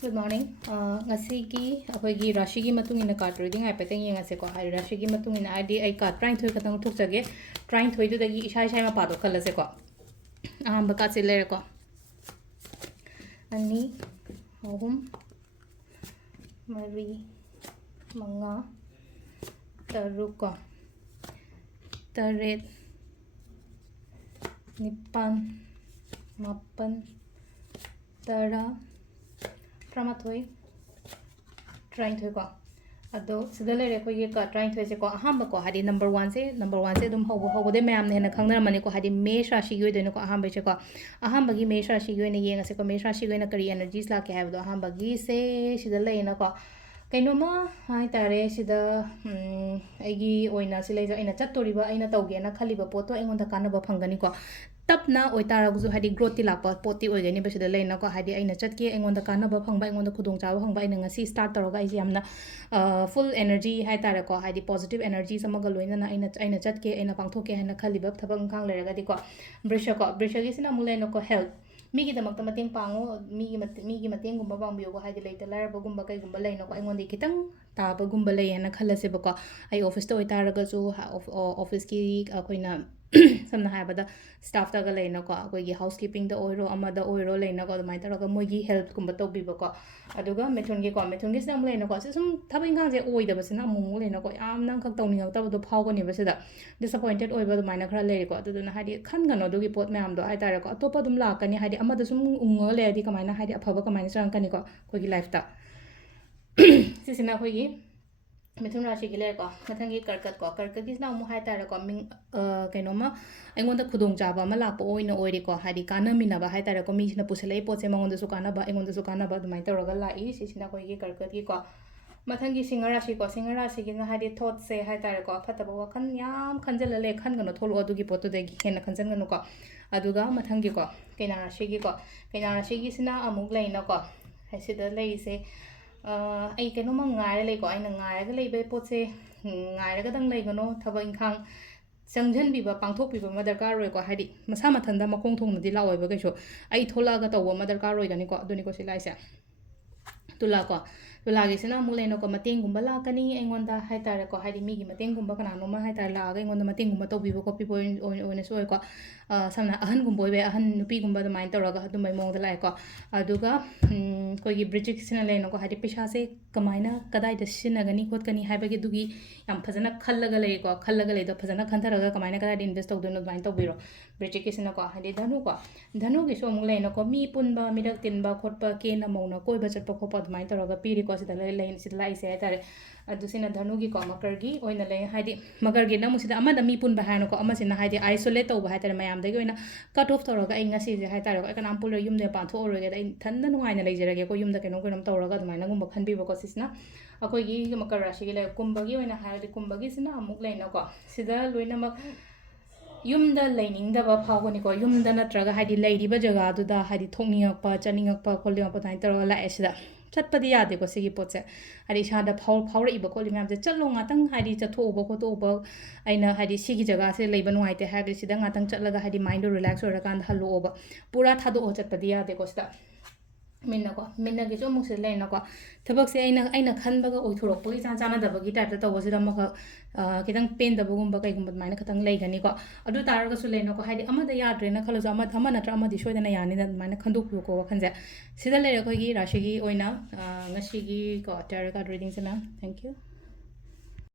Good morning. Ngasigi akhoi rashi gi matung ina card reading ai pateng yang ase ko hai rashi gi matung ina id ai card trying thoi katang thuk jage trying thoi du dagi isai isai ma pa do khala se ko ba ka se le ko ani ahum mari manga taruk ko taret nipan mapan tara Tramathoi trying to go. Ado sidale ko ye ka trying to se ko aham ko hadi number 1 se dum ho de ma'am ne na khangna mani ko hadi mesh rashi gi de ko aham be se ko aham bagi mesh rashi gi ne yenga se ko mesh rashi gi na kari energies la ke ha do aham bagi se sidale na ko kainoma hai tare sida aigi oina silai ja ina chattoriba aina tauge na khaliba poto engonda kanaba phangani ko tapna oitaragu hadi growth ti lakpa poti oigani besida leina ko hadi aina chatke engonda kanaba phangba engonda khudong chawa phangba aina ngasi start toroga ai yamna full energy hai tare ko hadi positive energy samaga loina na aina chatke aina pangthoke haina khaliba thabang khang leraga di ko brisha gi sina mulena ko health migi damakta mateng pango migi mateng gumba bangbiyo ko hadi leita laraba gumba kai gumba leina ko engonda kitang taba gumba leina khalase ba ko ai office to oitaraga su office ki akoina samna haibada staff taga leina ko akoigi housekeeping da oiro amada oiro leina ko adumai taraga moigi help kumba tobiba ko aduga methun gi sna leina ko sum thabing gang je oida basina amu leina ko yam nang khak tawning ak tabdo phawgo ni basida disappointed oiba adumai khara leiri ko aduna hadi khan gano dugi pot mayam do ai tare ko atopa dum la kani hadi amada sum ungo le adi kamaina hadi aphaba kamaina sarang kani ko koigi life ta sisina koigi Mithun Rashi gi le ko mathangi karkat gi sna mu hai tare ko ming kainoma engonda khudong chaba ma lakpo oina oiri ko hadi kana mina ba hai tare ko mi sina puselai poche mangonda su kana ba engonda su kana ba dumai toroga la I sisina ko gi karkat gi ko mathangi singa rashi gi na hadi thought se hai tare ko phataba wakhan yam khanjala le khan gano tholo adu gi poto de gi hena khanjan gano ko aduga mathangi ko kaina rashi gi sina amuk leina ko haisida lei se ai kainoma ngaire lei ko aina ngaire ga lei be poche ngaire ga dang lei gano thaba inkhang changjan biba pangthok biba ma darkar roi ko hadi masa mathanda makong thong na di lawai ba gaiso ai thola ga tawa ma darkar roi gani ko aduni ko silai sa tula gi sina muleno ko mateng gumba la kani engonda hai tare ko hadi mi gi mateng gumba kana no ma hai tare la ga engonda mateng gumba to bibo ko pipo oine so ko samna ahan gumba be ahan nupi gumba do main toroga du mai mong da lai ko aduga ko gi bridge sina leno ko hadi pesha se kamaina kadai da sina gani khot kani hai ba gi dugi yam phajana khallaga lei do phajana khantaraga kamaina kadai invest to do no main to biro bridge sina ko hadi dhanu gi so mung leno ko mi punba mirak tinba khotpa ke na mongna koi ba chatpa khopa du main toroga piri ko sida lai se tare adu sina dhanu gi ko makar gi oina le hadi makar gi na musida amada mi pun ba hano ko amasina hadi isolate to ba hai tare mayam dagi oina cut off toroga ai ngasi je hai tare ko kanam pullo yum de pa tho oroge dai thanna nungai na leijerage ko yum da kenom kenom toroga du maina gumba khanbi ba ko sisna akoi gi makar rashi gi le kumba gi oina hai di kumba gi sina amuk leina ko sida loina mak yumda lainingdaba phawgani ko yumda natraga hadi lairiba jaga duda hadi thoningakpa chaningakpa kholingakpa tain taro la esida chatpadi yade ko sigi potse hadi shada phawra iba ko limam je challo ngatang hadi chathoba ko to ba aina hadi sigi jaga se leiba nuaite hadi sida ngatang chatlaga hadi mind relax ora kan hallo oba pura thado o chatpadi yade ko sida minna gi so musil leina ko thabak se aina khanba ga oithorok pagi chana daba gi ta to wasida maka kitang pen daba gumba kai gumba maina khatang lei gani ko adu tar ga su leina ko hadi amada yadre na khalo ama thama na tra ama di soidana yani na maina khanduk ko wakhanje sida leira ko gi rashi gi oina ngasi gi ko tarot card reading sana thank you